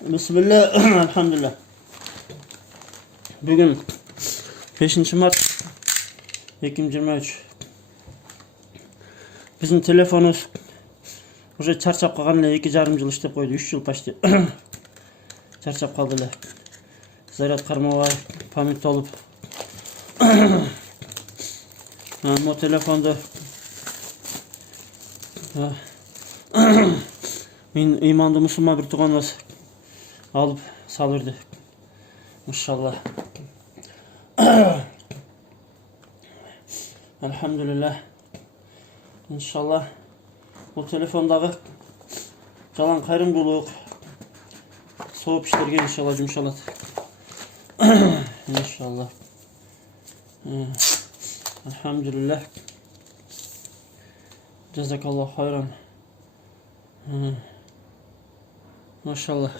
Bismillah, elhamdülillah. Bugün 5 Mart 2023. Bizim telefonumuz уже çarçap kalgan ele 2,5 yıl işlep koydu. 3 yıl paştı. Çarçap kaldı ele. Zaryat karma var. Pamit olup. O telefonda men imandı musulman bir tuğanımız alıp salırdı. İnşallah. Elhamdülillah. İnşallah bu telefondaki jalan kayrımdуулuk soğup işlerge inşallah yumşalat. İnşallah. Elhamdülillah. Cezakallahu hayran. Maşallah.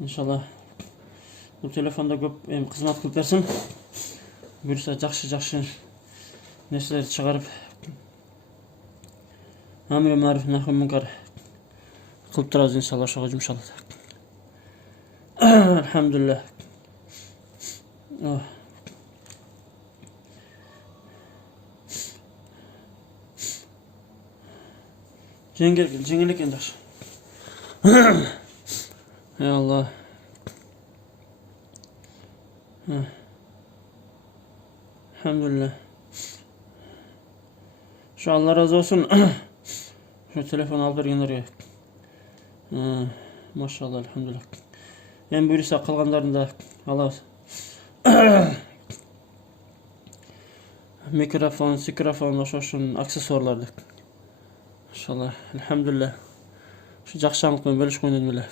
İnşallah bu telefonda köp hizmet köp bersin. Buyursa жақшы нәрселер шығарып әмір мағруф нахи мұнкар қылып тұрабыз иншалла ошого жумшалат. Elhamdülillah. Жеңіл екен жақсы. Ey Allah. Elhamdülillah. Şu Allah razı olsun. Şu telefonu al bergenlerge. Maşallah elhamdülillah. En buyursa kalganlarını da alabız. Mikrofon, sikrofon, oşoşun aksesuarlardı. İnşallah elhamdülillah. Şu jakşanlık bilen bölüşkөн edimler.